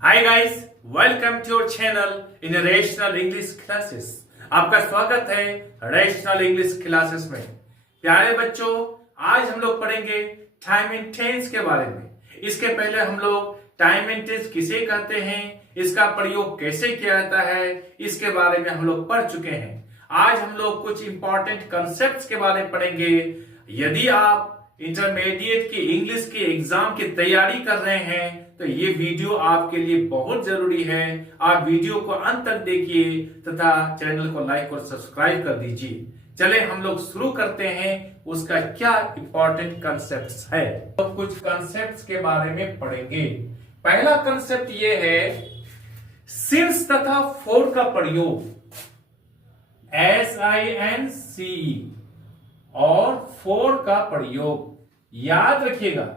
Hi guys, welcome to your channel in rational English classes. आपका स्वागत है rational English classes में। प्यारे बच्चों, आज हम लोग पढ़ेंगे टाइम एंड टेंस के बारे में। इसके पहले हम लोग टाइम एंड टेंस किसे कहते हैं, इसका प्रयोग कैसे किया जाता है, इसके बारे में हम लोग पढ़ चुके हैं। आज हम लोग कुछ इंपॉर्टेंट कंसेप्ट्स के बारे में पढ़ेंगे। यदि आप इंटरमीडिएट की इंग्लिश की एग्जाम की तैयारी कर रहे हैं तो ये वीडियो आपके लिए बहुत जरूरी है। आप वीडियो को अंत तक देखिए तथा चैनल को लाइक और सब्सक्राइब कर दीजिए। चले हम लोग शुरू करते हैं, उसका क्या इंपॉर्टेंट कंसेप्ट्स है। तो कुछ कंसेप्ट्स के बारे में पढ़ेंगे। पहला कंसेप्ट ये है सिंस तथा फॉर का प्रयोग। SINCE और फॉर का प्रयोग याद रखिएगा।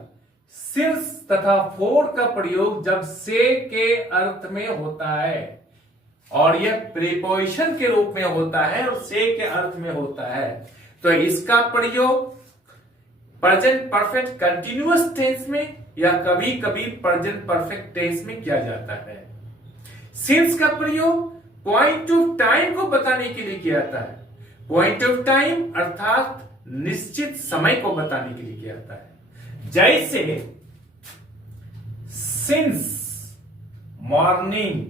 सिंस तथा फॉर का प्रयोग जब से के अर्थ में होता है और यह प्रीपोजिशन के रूप में होता है और से के अर्थ में होता है, तो इसका प्रयोग प्रेजेंट परफेक्ट कंटिन्यूअस टेंस में या कभी कभी प्रेजेंट परफेक्ट टेंस में किया जाता है। सिंस का प्रयोग पॉइंट ऑफ टाइम को बताने के लिए किया जाता है। पॉइंट ऑफ टाइम अर्थात निश्चित समय को बताने के लिए किया जाता है। जैसे सिंस मॉर्निंग,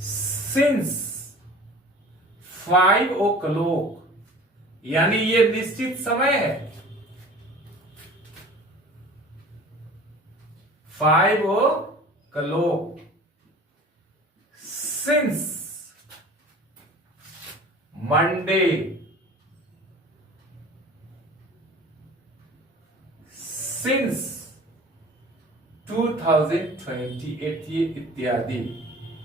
सिंस 5 o'clock, यानी ये निश्चित समय है। 5 o'clock। सिंस मंडे, सिंस 2028, ये इत्यादि।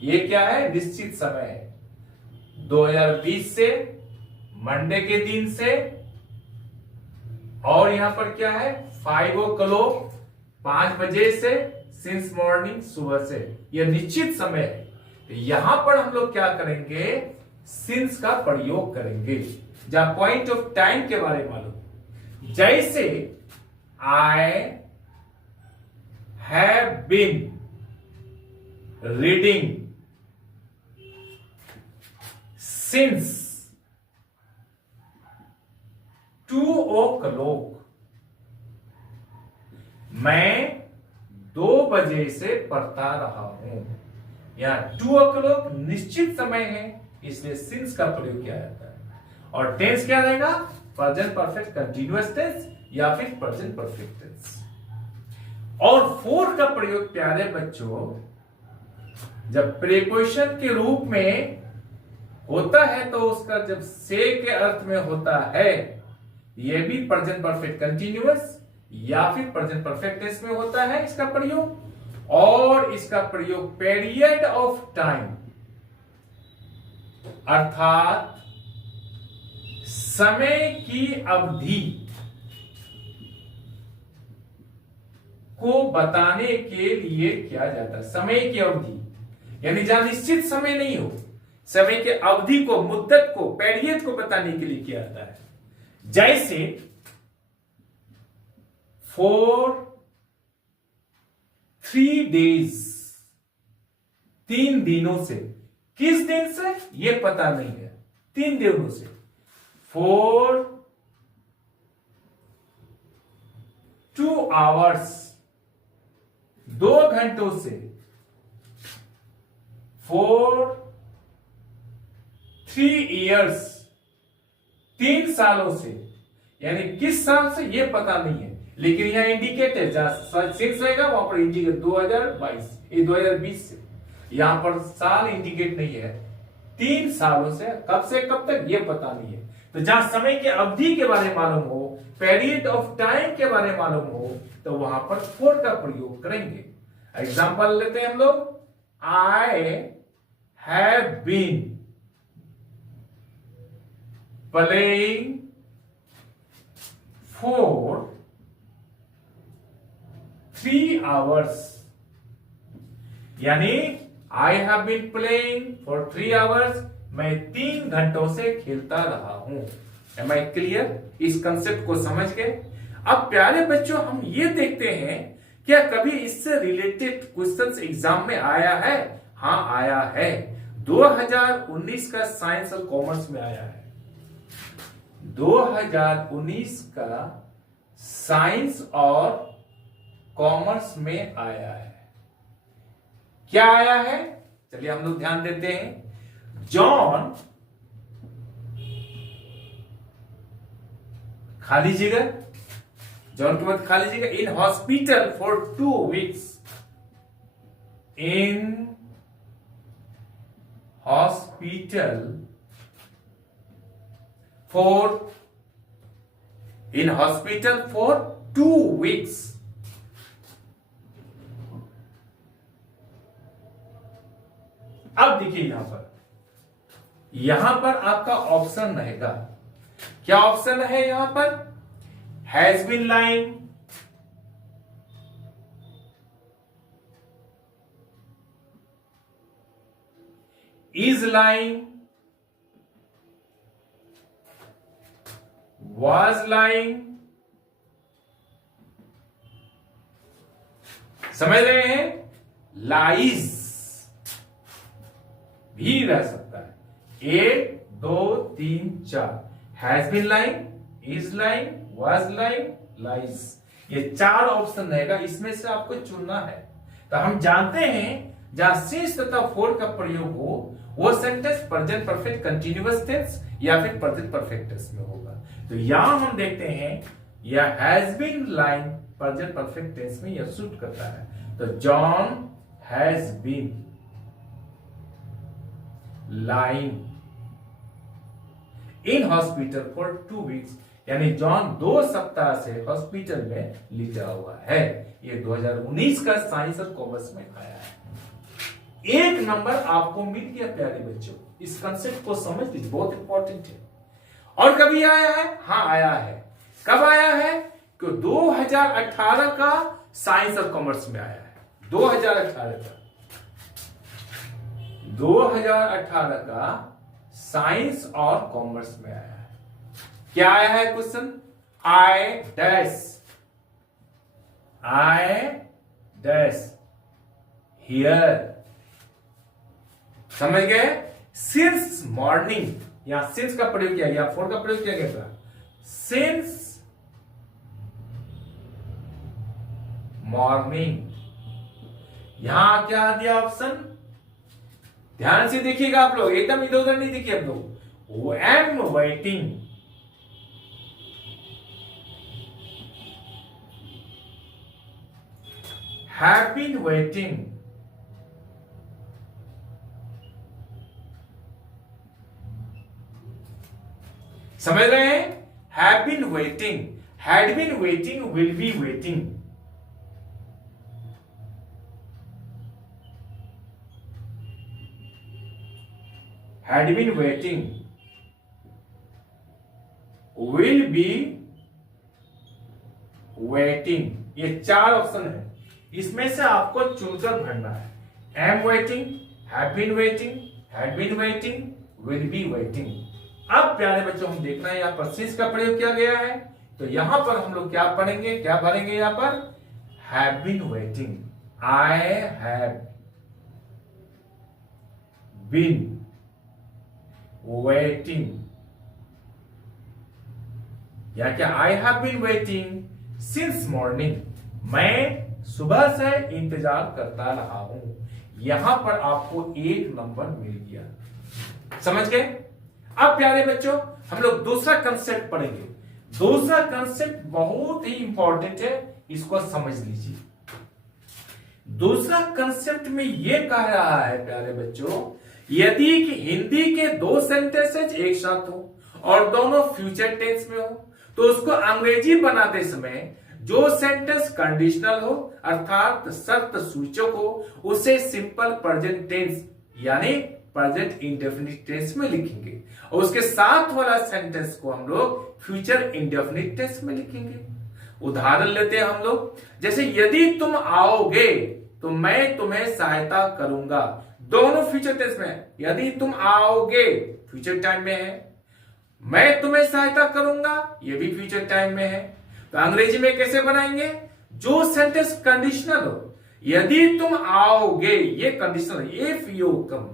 ये क्या है? निश्चित समय है। 2020 से, मंडे के दिन से, और यहां पर क्या है? 5 o'clock, 5 बजे से, सिंस मॉर्निंग, सुबह से। यह निश्चित समय है। तो यहां पर हम लोग क्या करेंगे? सिंस का प्रयोग करेंगे जहां पॉइंट ऑफ टाइम के बारे में मालूम। जैसे I have been reading since 2 o'clock। मैं 2 बजे से पढ़ता रहा हूं। यहां 2 o'clock निश्चित समय है, इसलिए सिंस का प्रयोग किया जाता है। और टेंस क्या रहेगा? प्रेजेंट परफेक्ट कंटिन्यूअस टेंस या फिर प्रेजेंट परफेक्ट टेंस। और फॉर का प्रयोग प्यारे बच्चों जब प्रीपोजिशन के रूप में होता है तो उसका जब से के अर्थ में होता है, यह भी प्रेजेंट परफेक्ट कंटिन्यूअस या फिर प्रेजेंट परफेक्ट टेंस में होता है इसका प्रयोग। और इसका प्रयोग पीरियड ऑफ टाइम अर्थात समय की अवधि को बताने के लिए किया जाता है। समय की अवधि यानी जहां निश्चित समय नहीं हो, समय के अवधि को, मुद्दत को, पीरियड को बताने के लिए किया जाता है। जैसे फॉर 3 days, 3 दिनों से। किस दिन से यह पता नहीं है, 3 दिनों से। फॉर 2 hours, 2 घंटों से। फॉर 3 years, 3 सालों से। यानी किस साल से यह पता नहीं है, लेकिन यहां इंडिकेट है, जहां सिंस रहेगा वहां पर इंडिकेट 2022, ये 2020 से। यहां पर साल इंडिकेट नहीं है। 3 सालों से, कब से कब तक यह पता नहीं है। तो जहां समय की अवधि के बारे में मालूम हो, पीरियड ऑफ टाइम के बारे में मालूम हो, तो वहां पर फॉर का प्रयोग करेंगे। एग्जांपल लेते हैं हम लोग। I have been playing for 3 hours। यानी I have been playing for 3 hours, मैं 3 घंटों से खेलता रहा हूं। Am I clear? इस कंसेप्ट को समझ गए? अब प्यारे बच्चों हम ये देखते हैं क्या कभी इससे रिलेटेड क्वेश्चंस एग्जाम में आया है? हाँ आया है, 2019 का साइंस और कॉमर्स में आया है। 2019 का साइंस और कॉमर्स में आया है। क्या आया है? चलिए हम लोग ध्यान देते हैं। जॉन, खाली जगह, जॉन के बाद खाली जगह, इन hospital for 2 weeks, in hospital for, in hospital for 2 weeks. अब देखिए यहां पर आपका ऑप्शन रहेगा, क्या ऑप्शन है यहां पर? Has been lying, is lying, was lying, समझ रहे हैं? lies भी रह सकता है। 1 2 3 4, has been lying, is lying, was lying, lies, ये 4 ऑप्शन रहेगा, इसमें से आपको चुनना है। तो हम जानते हैं जहां since तथा for का प्रयोग हो वो sentence present perfect continuous tense या फिर प्रेजेंट परफेक्ट टेंस में होगा। तो यहां हम देखते हैं यह has been lying present perfect tense में यह सूट करता है। तो John has been lying in hospital for 2 weeks, यानी जॉन 2 सप्ताह से हॉस्पिटल में लिटा हुआ है। ये 2019 का साइंस और कॉमर्स में आया है। 1 नंबर आपको मिल गया प्यारे बच्चों। इस कंसेप्ट को समझ लीजिए, बहुत इंपॉर्टेंट है। और कभी आया है? हाँ आया है। कब आया है? कि 2018 का साइंस और कॉमर्स में आया है। 2018 का, 2018 का साइंस और कॉमर्स में आया है। क्या आया है क्वेश्चन? आई डैश हियर, समझ गए? सिंस मॉर्निंग, यहां सिंस का प्रयोग किया गया, फॉर का प्रयोग किया गया था। सिंस मॉर्निंग, यहां क्या दिया ऑप्शन? ध्यान से देखिएगा आप लोग, एकदम इधर उधर नहीं देखिए आप लोग। वो am waiting, have been waiting, समझ रहे हैं? Have been waiting, had been waiting, will be waiting. Had been waiting, will be waiting, ये 4 ऑप्शन है। इसमें से आपको चुनकर भरना है। Am waiting, have been waiting, had been waiting, will be waiting. अब प्यारे बच्चों हम देखना है यहां पर सिंस का प्रयोग किया गया है, तो यहां पर हम लोग क्या पढ़ेंगे, क्या भरेंगे? यहां पर have been waiting, I have been waiting, या क्या I have been waiting since morning, मैं सुबह से इंतजार करता रहा हूं। यहां पर आपको 1 नंबर मिल गया, समझ गए? अब प्यारे बच्चों हम लोग दूसरा कंसेप्ट पढ़ेंगे। दूसरा कंसेप्ट बहुत ही इंपॉर्टेंट है, इसको समझ लीजिए। दूसरा कंसेप्ट में यह कह रहा है प्यारे बच्चों, यदि कि हिंदी के 2 सेंटेंसेज एक साथ हो और दोनों फ्यूचर टेंस में हो, तो उसको अंग्रेजी बनाते समय जो सेंटेंस कंडीशनल हो अर्थात शर्त सूचक हो, उसे सिंपल प्रेजेंट टेंस यानी प्रेजेंट इंडेफिनिट टेंस में लिखेंगे, और उसके साथ वाला सेंटेंस को हम लोग फ्यूचर इंडेफिनिट टेंस में लिखेंगे। उदाहरण लेते हैं हम लोग, जैसे यदि तुम आओगे तो मैं तुम्हें सहायता करूंगा, दोनों फ्यूचर टेंस में। यदि तुम आओगे फ्यूचर टाइम में है, मैं तुम्हें सहायता करूंगा ये भी फ्यूचर टाइम में है। तो अंग्रेजी में कैसे बनाएंगे? जो सेंटेंस कंडीशनल हो, यदि तुम आओगे, ये कंडीशनल, इफ यू कम,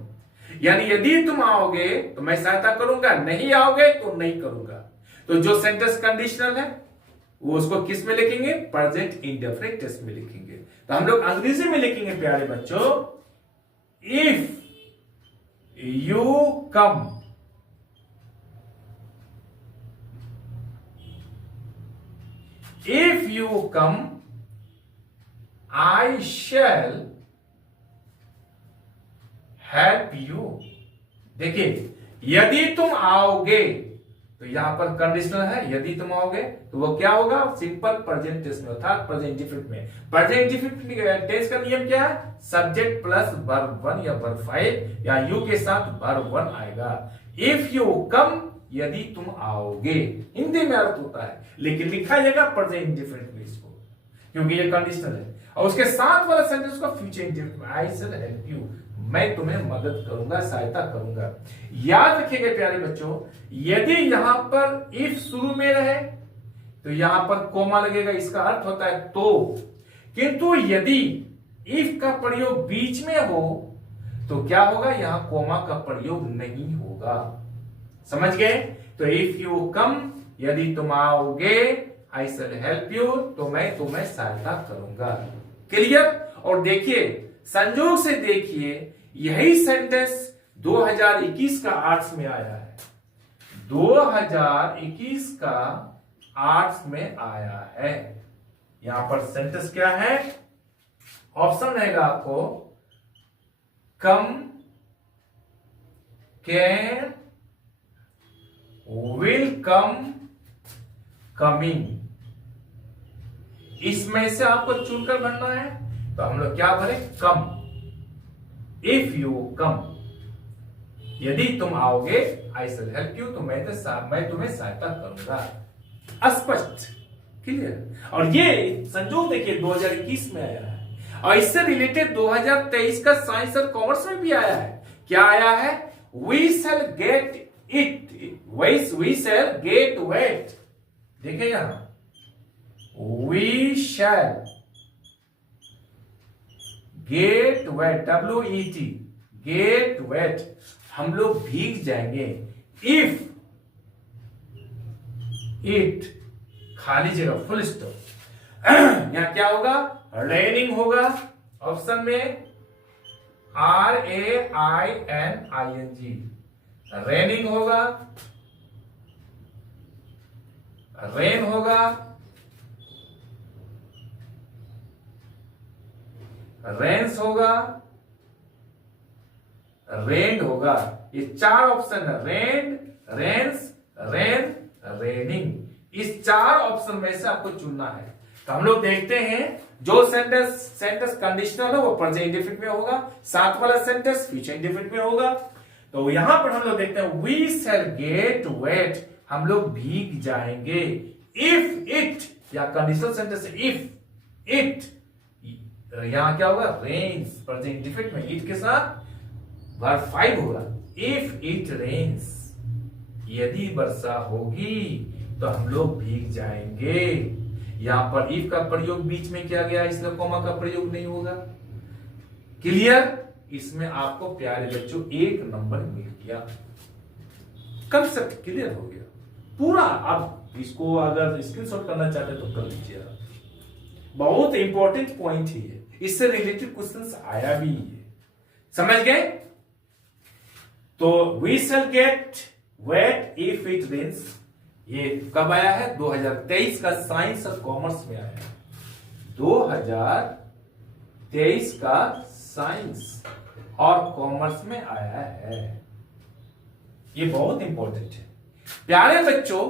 यानी यदि तुम आओगे तो मैं सहायता करूंगा, नहीं आओगे तो नहीं करूंगा। तो जो सेंटेंस कंडीशनल है वो उसको किस में लिखेंगे? प्रेजेंट इंडेफिनिट टेंस में लिखेंगे। तो हम लोग अंग्रेजी में लिखेंगे प्यारे बच्चों, if you come, if you come I shell help you. देखिए, यदि तुम आओगे तो यहां पर कंडीशनल है, यदि तुम आओगे तो वो क्या होगा? सिंपल प्रेजेंट टेंस में, अर्थात प्रेजेंट इंडेफिनिट में। प्रेजेंट इंडेफिनिट टेंस का नियम क्या है? सब्जेक्ट प्लस वर्ब 1 या वर्ब 5 या यू के साथ वर्ब 1 आएगा। इफ यू कम, यदि तुम आओगे, हिंदी में अर्थ होता है, लेकिन लिखा जाएगा प्रेजेंट इंडेफिनिट में इसको, क्योंकि ये कंडीशनल है। और उसके साथ वाला सेंटेंस को future indefinite, I shell help you, मैं तुम्हें मदद करूंगा, सहायता करूंगा। याद रखिएगा प्यारे बच्चों, यदि यहां पर इफ शुरू में रहे तो यहां पर कोमा लगेगा, इसका अर्थ होता है तो। किंतु यदि इफ का प्रयोग बीच में हो तो क्या होगा? यहां कोमा का प्रयोग नहीं होगा। समझ गए? तो इफ यू कम, यदि तुम आओगे, आई शैल हेल्प यू, तो मैं तुम्हें सहायता करूंगा। क्लियर? और देखिए, संयोग से देखिए, यही सेंटेंस 2021 का आर्ट्स में आया है, 2021 का आर्ट्स में आया है। यहां पर सेंटेंस क्या है? ऑप्शन रहेगा आपको, कम, कैन, विल कम, कमिंग। इसमें से आपको चुनकर भरना है, तो हम लोग क्या भरे? कम। इफ यू कम, यदि तुम आओगे, आई शैल हेल्प यू, तो मैं तुम्हें सहायता करूंगा। स्पष्ट? क्लियर? और ये संयोग देखिए 2021 में आया है, और इससे रिलेटेड 2023 का साइंस और कॉमर्स में भी आया है। क्या आया है? We shall get it, we shall get wet. देखिए यहां, we shall get wet, WET, get wet, हम लोग भीग जाएंगे। इफ इट, खाली जगह, फुल स्टॉप। यहां क्या होगा? रेनिंग होगा, ऑप्शन में RAINING, रेनिंग होगा, रेन होगा, रेंस होगा, रेन होगा। ये 4 ऑप्शन है, रेन, रेंस, रेन, रेनिंग। इस 4 ऑप्शन में से आपको चुनना है। तो हम लोग देखते हैं, जो सेंटेंस कंडीशनल है वो प्रेजेंट इंडेफिनिट में होगा, साथ वाला सेंटेंस फ्यूचर इंडेफिनिट में होगा। तो यहां पर हम लोग देखते हैं, वी शैल गेट वेट, हम लोग भीग जाएंगे। इफ इट, या कंडीशनल सेंटेंस इफ इट, यहां क्या होगा? रेन्स, प्रेजेंट इंडेफिनिट में इट के साथ वर्ब 5 होगा। इफ इट रेन्स, यदि वर्षा होगी तो हम लोग भीग जाएंगे। यहां पर इफ का प्रयोग बीच में किया गया, इसलिए कॉमा का प्रयोग नहीं होगा। क्लियर? इसमें आपको प्यारे बच्चों 1 नंबर मिल गया। कंसेप्ट क्लियर हो गया पूरा। अब इसको अगर स्क्रीनशॉट करना चाहते तो कर लीजिए। बहुत इंपॉर्टेंट पॉइंट है ये, इससे रिलेटेड क्वेश्चंस आया भी है। समझ गए? तो we shall get wet if it rains, ये कब आया है? 2023 का साइंस और कॉमर्स में आया है। 2023 का साइंस और कॉमर्स में आया है। ये बहुत इंपॉर्टेंट है प्यारे बच्चों।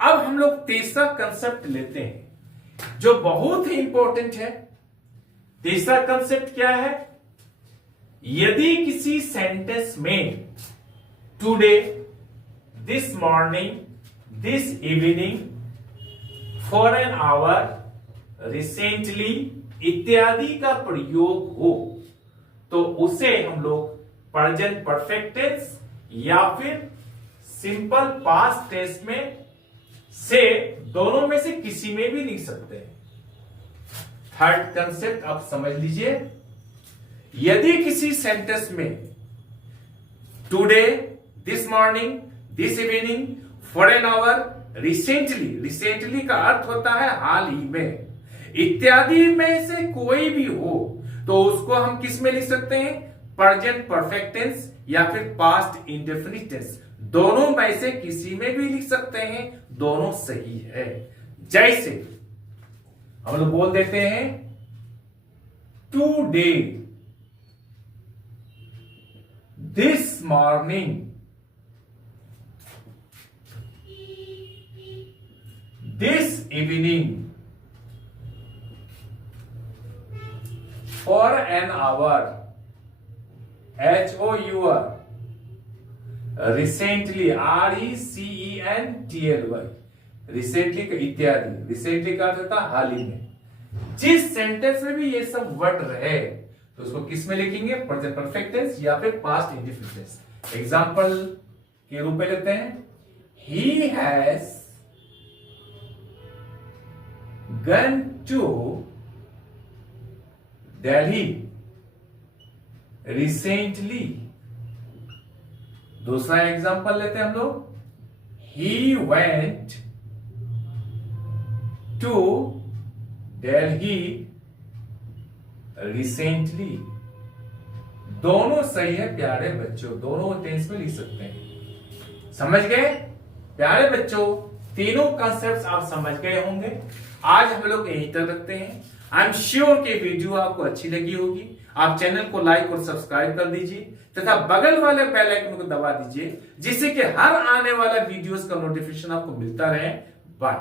अब हम लोग तीसरा कंसेप्ट लेते हैं, जो बहुत ही इंपॉर्टेंट है। तीसरा कंसेप्ट क्या है? यदि किसी सेंटेंस में today, this morning, this evening, for an hour, recently इत्यादि का प्रयोग हो तो उसे हम लोग प्रेजेंट परफेक्ट टेंस या फिर सिंपल पास्ट टेंस में से दोनों में से किसी में भी लिख सकते हैं। थर्ड कंसेप्ट आप समझ लीजिए। यदि किसी सेंटेंस में today, this morning, this evening, for an hour, recently का अर्थ होता है हाल ही में, इत्यादि में से कोई भी हो तो उसको हम किस में लिख सकते हैं? प्रेजेंट परफेक्ट टेंस या फिर पास्ट इंडेफिनिट टेंस, दोनों में से किसी में भी लिख सकते हैं, दोनों सही है। जैसे हम लोग बोल देते हैं today, this morning, this evening, for an hour, HOUR, recently, RECENTLY, recently का इत्यादि, रिसेंटली का अर्थ होता है हाल ही में। जिस सेंटेंस में भी ये सब वर्ड रहे तो उसको किस में लिखेंगे? प्रेजेंट परफेक्ट टेंस या फिर पास्ट इंडेफिनिट टेंस। एग्जांपल के रूप में लेते हैं, he has gone to Delhi recently. दूसरा एग्जांपल लेते हैं हम लोग, he went to Delhi recently. दोनों सही है प्यारे बच्चों, दोनों टेंस में लिख सकते हैं। समझ गए प्यारे बच्चों? तीनों कॉन्सेप्ट्स आप समझ गए होंगे। आज हम लोग यहीं तक रखते हैं। आई एम श्योर कि वीडियो आपको अच्छी लगी होगी। आप चैनल को लाइक और सब्सक्राइब कर दीजिए तथा बगल वाले बेल आइकन को दबा दीजिए, जिससे कि हर आने वाला वीडियोस का नोटिफिकेशन आपको मिलता रहे। बाय।